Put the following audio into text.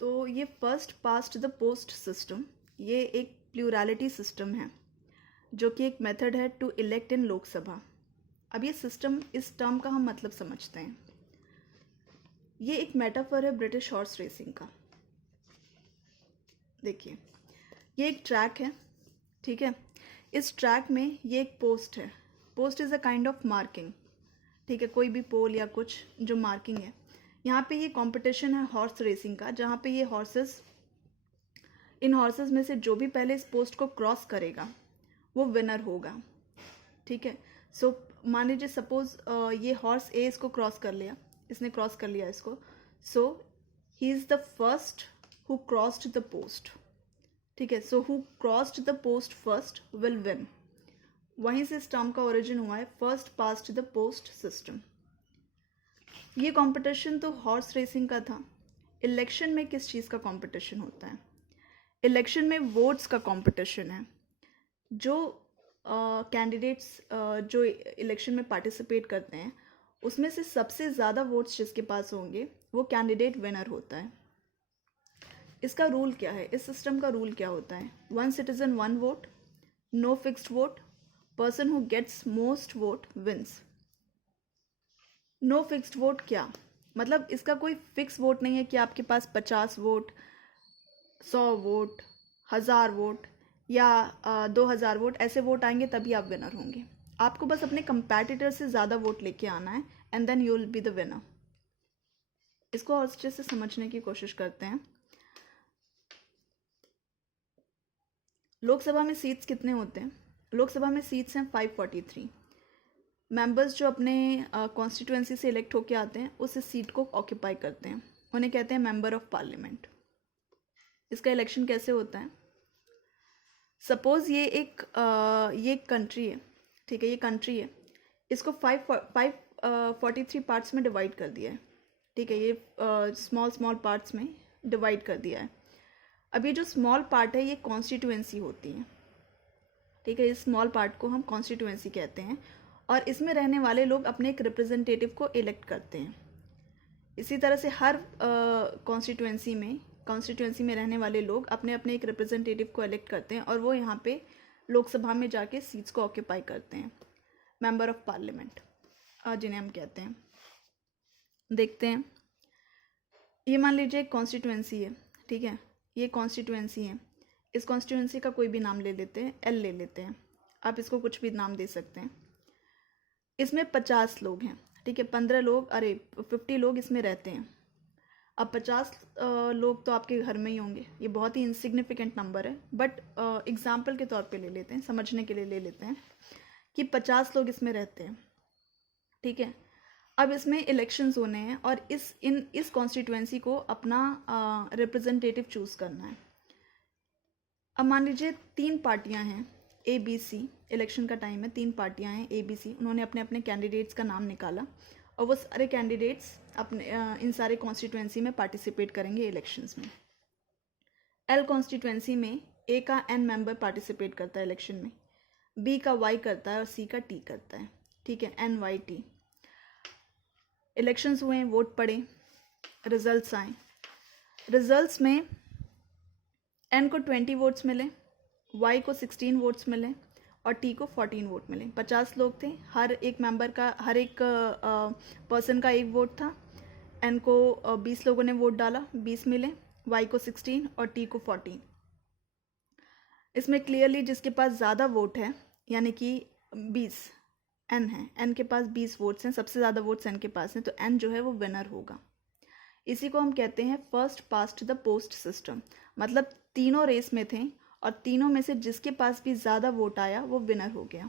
तो ये first past the post system, ये एक प्लूरैलिटी सिस्टम है जो कि एक मेथड है टू इलेक्ट इन लोकसभा। अब ये सिस्टम, इस टर्म का हम मतलब समझते हैं। ये एक मेटाफर है ब्रिटिश हॉर्स रेसिंग का। देखिए, ये एक ट्रैक है, ठीक है। इस ट्रैक में ये एक पोस्ट है। Post is a kind of marking, ठीक है, कोई भी पोल या कुछ जो मार्किंग है। यहाँ पे ये कंपटीशन है हॉर्स रेसिंग का, जहाँ पे ये हॉर्सेस, इन हॉर्सेस में से जो भी पहले इस पोस्ट को क्रॉस करेगा वो विनर होगा, ठीक है। सो मान लीजिए सपोज ये हॉर्स ए इसको क्रॉस कर लिया, इसने क्रॉस कर लिया इसको, so he is the first who crossed the post, ठीक है। So who crossed the post first will win. वहीं से इस टर्म का ओरिजिन हुआ है first past the post system. ये कंपटीशन तो हॉर्स रेसिंग का था। इलेक्शन में किस चीज़ का कंपटीशन होता है? इलेक्शन में वोट्स का कंपटीशन है। जो कैंडिडेट्स जो इलेक्शन में पार्टिसिपेट करते हैं उसमें से सबसे ज़्यादा वोट्स जिसके पास होंगे वो कैंडिडेट विनर होता है। इसका रूल क्या है? इस सिस्टम का रूल क्या होता है? 1 citizen 1 vote, no fixed vote, person who gets most vote wins. No fixed vote क्या मतलब? इसका कोई फिक्स वोट नहीं है कि आपके पास 50 वोट, 100 वोट, 1000 वोट या 2000 वोट, ऐसे वोट आएंगे तभी आप विनर होंगे। आपको बस अपने कंपैटिटर से ज़्यादा वोट लेके आना है and then you will be the winner. इसको और अच्छे से समझने की कोशिश करते हैं। लोकसभा में सीट्स कितने होते हैं? लोकसभा में सीट्स हैं 543। मेंबर्स जो अपने कॉन्स्टिट्यूएंसी से इलेक्ट होके आते हैं उस सीट को ऑक्यूपाई करते हैं, उन्हें कहते हैं मेंबर ऑफ पार्लियामेंट। इसका इलेक्शन कैसे होता है? सपोज ये एक कंट्री है, ठीक है, ये कंट्री है, इसको 543 पार्ट्स में डिवाइड कर दिया है, ठीक है, ये स्मॉल स्मॉल पार्ट्स में डिवाइड कर दिया है। अब ये जो स्मॉल पार्ट है ये कॉन्स्टिट्यूएंसी होती है, ठीक है, इस स्मॉल पार्ट को हम कॉन्स्टिट्यूएंसी कहते हैं और इसमें रहने वाले लोग अपने एक रिप्रेजेंटेटिव को इलेक्ट करते हैं। इसी तरह से हर कॉन्स्टिट्यूएंसी में रहने वाले लोग अपने अपने एक रिप्रेजेंटेटिव को इलेक्ट करते हैं और वो यहाँ पे लोकसभा में जाके सीट्स को ऑक्यूपाई करते हैं, मेंबर ऑफ पार्लियामेंट जिन्हें हम कहते हैं। देखते हैं, ये मान लीजिए एक कॉन्स्टिट्यूएंसी है, ठीक है, ये कॉन्स्टिट्यूएंसी है। इस कॉन्स्टिट्यूएंसी का कोई भी नाम ले लेते हैं, एल ले लेते हैं, आप इसको कुछ भी नाम दे सकते हैं। इसमें 50 लोग हैं, ठीक है, 50 लोग इसमें रहते हैं। अब 50 लोग तो आपके घर में ही होंगे, ये बहुत ही इनसिग्निफिकेंट नंबर है, बट एग्जाम्पल के तौर पे ले लेते हैं, समझने के लिए ले लेते हैं कि 50 लोग इसमें रहते हैं, ठीक है। अब इसमें इलेक्शंस होने हैं और इस कॉन्स्टिट्यूएंसी को अपना रिप्रेजेंटेटिव चूज़ करना है। अब मान लीजिए 3 पार्टियां हैं, ए बी सी, इलेक्शन का टाइम है, 3 पार्टियां हैं ए बी सी, उन्होंने अपने अपने कैंडिडेट्स का नाम निकाला और वो सारे कैंडिडेट्स अपने इन सारे कॉन्स्टिट्यूएंसी में पार्टिसिपेट करेंगे इलेक्शंस में। एल कॉन्स्टिट्यूएंसी में ए का एन मेंबर पार्टिसिपेट करता है इलेक्शन में, बी का वाई करता है और सी का टी करता है, ठीक है, एन वाई टी। इलेक्शंस हुए, वोट पड़े, रिजल्ट्स आए। रिजल्ट्स में एन को 20 वोट्स मिले, वाई को 16 वोट्स मिले और टी को 14 वोट मिले। 50 लोग थे, हर एक मेंबर का, हर एक पर्सन का एक वोट था। एन को 20 लोगों ने वोट डाला, 20 मिले, वाई को 16 और टी को 14। इसमें क्लियरली जिसके पास ज़्यादा वोट है, यानी कि 20 एन है, एन के पास 20 वोट्स हैं, सबसे ज़्यादा वोट्स एन के पास हैं, तो एन जो है वो विनर होगा। इसी को हम कहते हैं first past the post system. मतलब तीनों रेस में थे और तीनों में से जिसके पास भी ज़्यादा वोट आया वो विनर हो गया।